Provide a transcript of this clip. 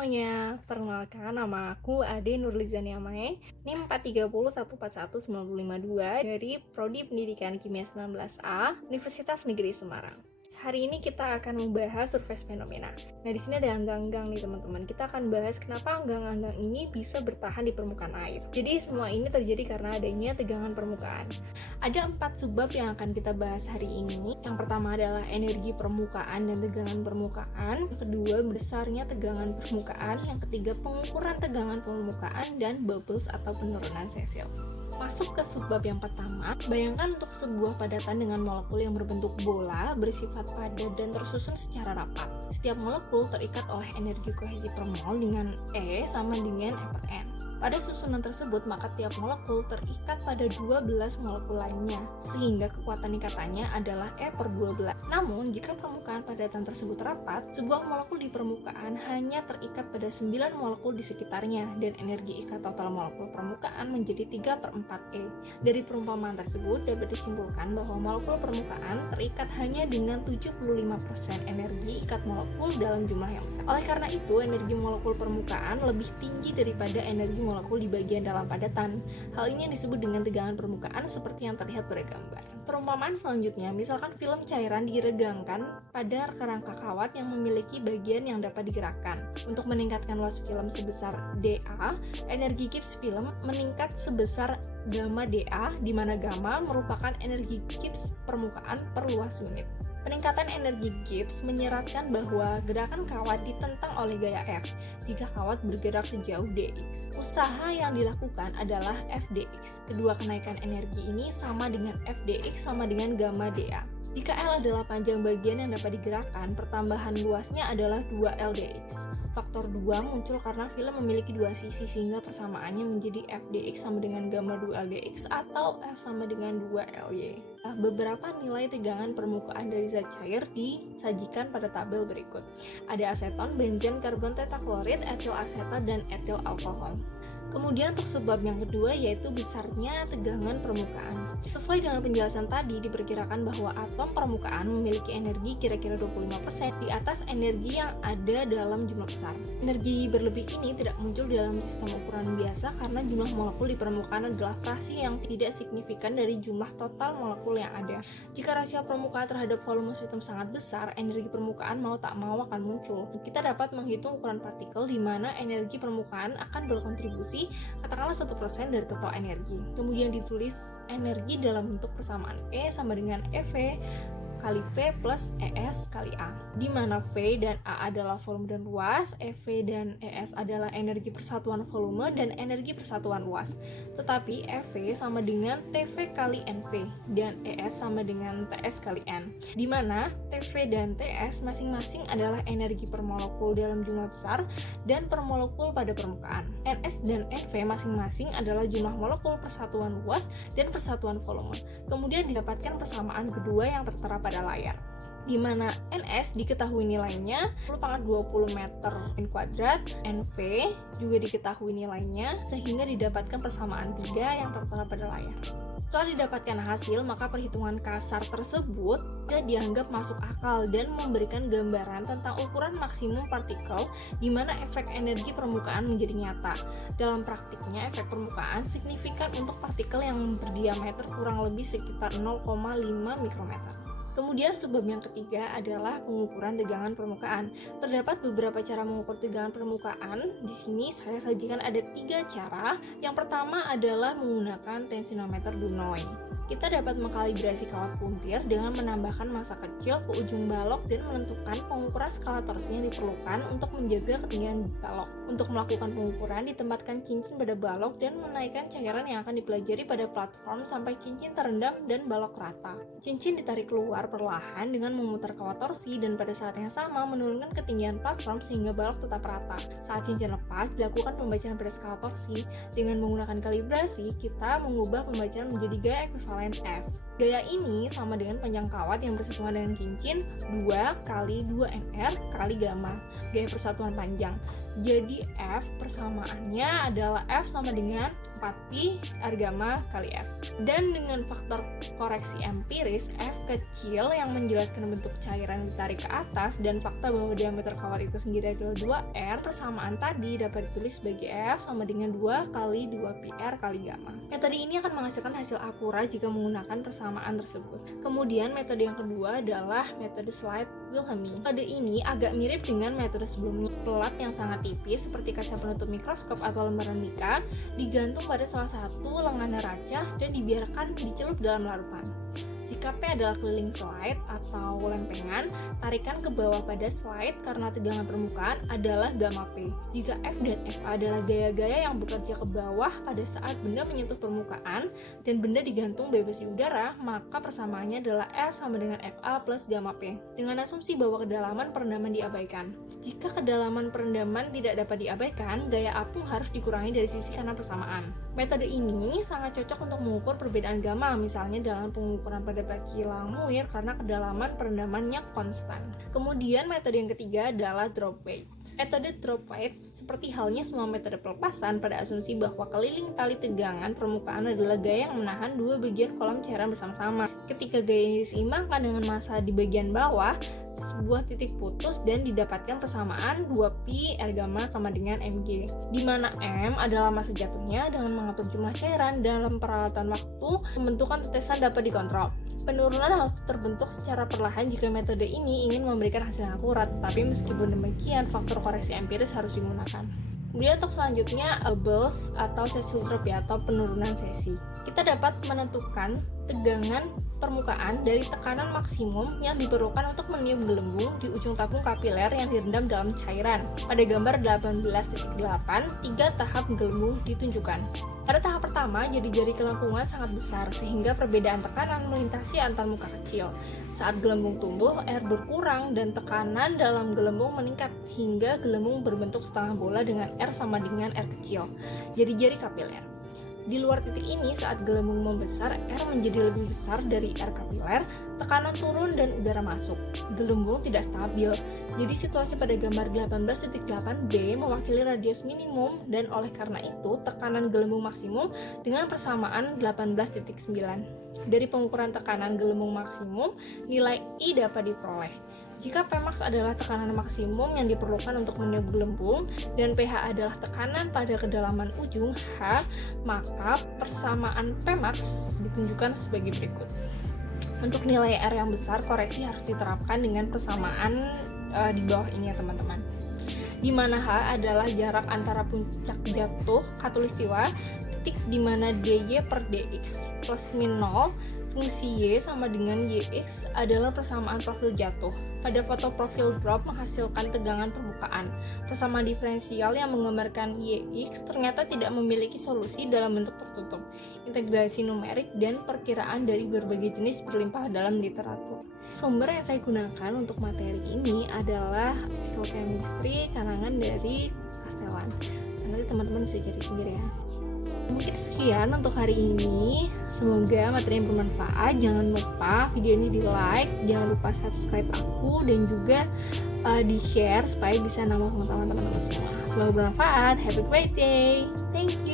semuanya, perkenalkan nama aku Ade Nurlizania Mae, NIM 430141952 dari Prodi Pendidikan Kimia 19A, Universitas Negeri Semarang. Hari ini kita akan membahas surface fenomena. Nah, di sini ada anggang-anggang nih teman-teman. Kita akan bahas kenapa anggang-anggang ini bisa bertahan di permukaan air. Jadi semua ini terjadi karena adanya tegangan permukaan. Ada 4 subbab yang akan kita bahas hari ini. Yang pertama adalah energi permukaan dan tegangan permukaan. Yang kedua, besarnya tegangan permukaan. Yang ketiga, pengukuran tegangan permukaan dan bubbles atau penurunan sesil. Masuk ke subbab yang pertama, bayangkan untuk sebuah padatan dengan molekul yang berbentuk bola, bersifat padat dan tersusun secara rapat. Setiap molekul terikat oleh energi kohesi per mol dengan E sama dengan E per N. Pada susunan tersebut, maka tiap molekul terikat pada 12 molekul lainnya, sehingga kekuatan ikatannya adalah E per 12. Namun, jika permukaan padatan tersebut rapat, sebuah molekul di permukaan hanya terikat pada 9 molekul di sekitarnya, dan energi ikat total molekul permukaan menjadi 3 per 4 E. Dari perumpamaan tersebut, dapat disimpulkan bahwa molekul permukaan terikat hanya dengan 75% energi ikat molekul dalam jumlah yang besar. Oleh karena itu, energi molekul permukaan lebih tinggi daripada energi molekul di bagian dalam padatan. Hal ini disebut dengan tegangan permukaan seperti yang terlihat pada gambar. Perumpamaan selanjutnya, misalkan film cairan diregangkan pada kerangka kawat yang memiliki bagian yang dapat digerakkan. Untuk meningkatkan luas film sebesar dA, energi Gibbs film meningkat sebesar gamma dA, di mana gamma merupakan energi Gibbs permukaan per luas unit. Peningkatan energi Gibbs menyeratkan bahwa gerakan kawat ditentang oleh gaya F jika kawat bergerak sejauh dx. Usaha yang dilakukan adalah Fdx. Kedua kenaikan energi ini sama dengan Fdx sama dengan gamma dA. Jika L adalah panjang bagian yang dapat digerakkan, pertambahan luasnya adalah 2L dx. Faktor 2 muncul karena film memiliki dua sisi sehingga persamaannya menjadi Fdx sama dengan gamma 2L dx atau F sama dengan 2Ly. Beberapa nilai tegangan permukaan dari zat cair disajikan pada tabel berikut. Ada aseton, benzen, karbon tetaklorid, etil asetat, dan etil alkohol. Kemudian untuk sebab yang kedua yaitu besarnya tegangan permukaan. Sesuai dengan penjelasan tadi, diperkirakan bahwa atom permukaan memiliki energi kira-kira 25% di atas energi yang ada dalam jumlah besar. Energi berlebih ini tidak muncul dalam sistem ukuran biasa karena jumlah molekul di permukaan adalah fraksi yang tidak signifikan dari jumlah total molekul yang ada. Jika rasio permukaan terhadap volume sistem sangat besar, energi permukaan mau tak mau akan muncul. Kita dapat menghitung ukuran partikel di mana energi permukaan akan berkontribusi katakanlah 1% dari total energi. Kemudian ditulis energi dalam bentuk persamaan E sama dengan EV kali V plus ES kali A, di mana V dan A adalah volume dan luas, EV dan ES adalah energi persatuan volume dan energi persatuan luas. Tetapi EV sama dengan TV kali NV dan ES sama dengan TS kali N, di mana TV dan TS masing-masing adalah energi per molekul dalam jumlah besar dan per molekul pada permukaan. NS dan NV masing-masing adalah jumlah molekul persatuan luas dan persatuan volume. Kemudian didapatkan persamaan kedua yang tertera pada layar, di mana NS diketahui nilainya 10⁻20 meter kuadrat, NV juga diketahui nilainya sehingga didapatkan persamaan 3 yang tertera pada layar. Setelah didapatkan hasil, maka perhitungan kasar tersebut bisa dianggap masuk akal dan memberikan gambaran tentang ukuran maksimum partikel di mana efek energi permukaan menjadi nyata. Dalam praktiknya, efek permukaan signifikan untuk partikel yang berdiameter kurang lebih sekitar 0,5 mikrometer. Kemudian subbab yang ketiga adalah pengukuran tegangan permukaan. Terdapat beberapa cara mengukur tegangan permukaan. Di sini saya sajikan ada 3 cara. Yang pertama adalah menggunakan tensiometer Dunoy. Kita dapat mengkalibrasi kawat puntir dengan menambahkan massa kecil ke ujung balok dan menentukan pengukuran skala torsi yang diperlukan untuk menjaga ketinggian balok. Untuk melakukan pengukuran, ditempatkan cincin pada balok dan menaikkan cairan yang akan dipelajari pada platform sampai cincin terendam dan balok rata. Cincin ditarik keluar perlahan dengan memutar kawat torsi dan pada saat yang sama menurunkan ketinggian platform sehingga balok tetap rata. Saat cincin lepas, dilakukan pembacaan pada skala torsi. Dengan menggunakan kalibrasi, kita mengubah pembacaan menjadi gaya ekuivalen F. Gaya ini sama dengan panjang kawat yang bersentuhan dengan cincin 2 kali 2 nr kali gamma, gaya persatuan panjang. Jadi F persamaannya adalah F sama dengan 4pi R gamma kali F. Dan dengan faktor koreksi empiris, F kecil yang menjelaskan bentuk cairan ditarik ke atas dan fakta bahwa diameter kawat itu sendiri adalah 2R, persamaan tadi dapat ditulis sebagai F sama dengan 2 kali 2pi R kali gamma. Metode ini akan menghasilkan hasil akurat jika menggunakan persamaan tersebut. Kemudian metode yang kedua adalah metode Slide-Wilhelmy. Metode ini agak mirip dengan metode sebelumnya. Pelat yang sangat tipis seperti kaca penutup mikroskop atau lembaran mika digantung pada salah satu lengan neraca dan dibiarkan dicelup dalam larutan. Jika P adalah keliling slide atau lempengan, tarikan ke bawah pada slide karena tegangan permukaan adalah gamma P. Jika F dan FA adalah gaya-gaya yang bekerja ke bawah pada saat benda menyentuh permukaan dan benda digantung bebas di udara, maka persamaannya adalah F sama dengan FA plus gamma P. Dengan asumsi bahwa kedalaman perendaman diabaikan. Jika kedalaman perendaman tidak dapat diabaikan, gaya apung harus dikurangi dari sisi kanan persamaan. Metode ini sangat cocok untuk mengukur perbedaan gamma, misalnya dalam pengukuran pada kilang muir karena kedalaman perendamannya konstan. Kemudian metode yang ketiga adalah drop weight. Metode drop weight seperti halnya semua metode pelepasan pada asumsi bahwa keliling tali tegangan permukaan adalah gaya yang menahan dua bagian kolam cairan bersama-sama. Ketika gaya ini diseimbangkan dengan massa di bagian bawah, sebuah titik putus dan didapatkan persamaan 2pi R gamma sama dengan mg, di mana m adalah massa jatuhnya dengan mengatur jumlah cairan dalam peralatan waktu pembentukan tetesan dapat dikontrol. Penurunan harus terbentuk secara perlahan jika metode ini ingin memberikan hasil yang akurat, tapi meskipun demikian faktor koreksi empiris harus digunakan. Kemudian untuk selanjutnya burst atau sesi drop atau penurunan sesi. Kita dapat menentukan tegangan permukaan dari tekanan maksimum yang diperlukan untuk meniup gelembung di ujung tabung kapiler yang direndam dalam cairan. Pada gambar 18.8, 3 tahap gelembung ditunjukkan. Pada tahap pertama, jari-jari kelengkungan sangat besar sehingga perbedaan tekanan melintasi antar muka kecil. Saat gelembung tumbuh, air berkurang dan tekanan dalam gelembung meningkat hingga gelembung berbentuk setengah bola dengan R sama dengan R kecil. Jari-jari kapiler. Di luar titik ini, saat gelembung membesar, R menjadi lebih besar dari R kapiler, tekanan turun dan udara masuk. Gelembung tidak stabil. Jadi situasi pada gambar 18.8b mewakili radius minimum dan oleh karena itu tekanan gelembung maksimum dengan persamaan 18.9. Dari pengukuran tekanan gelembung maksimum, nilai I dapat diperoleh. Jika Pmax adalah tekanan maksimum yang diperlukan untuk meniup gelembung dan pH adalah tekanan pada kedalaman ujung H, maka persamaan Pmax ditunjukkan sebagai berikut. Untuk nilai R yang besar, koreksi harus diterapkan dengan persamaan di bawah ini ya teman-teman. Di mana H adalah jarak antara puncak jatuh khatulistiwa, titik di mana dy per dx plus min 0, fungsi y sama dengan yx adalah persamaan profil jatuh. Pada foto profil drop menghasilkan tegangan permukaan. Persamaan diferensial yang menggambarkan yx ternyata tidak memiliki solusi dalam bentuk tertutup. Integrasi numerik dan perkiraan dari berbagai jenis berlimpah dalam literatur. Sumber yang saya gunakan untuk materi ini adalah Psikochemistry karangan dari Castellan. Nanti teman-teman bisa cari sendiri ya. Mungkin sekian untuk hari ini. Semoga materi yang bermanfaat. Jangan lupa video ini di like, jangan lupa subscribe aku dan juga di share supaya bisa nambah pengetahuan teman-teman semua. Semoga bermanfaat. Have a great day. Thank you.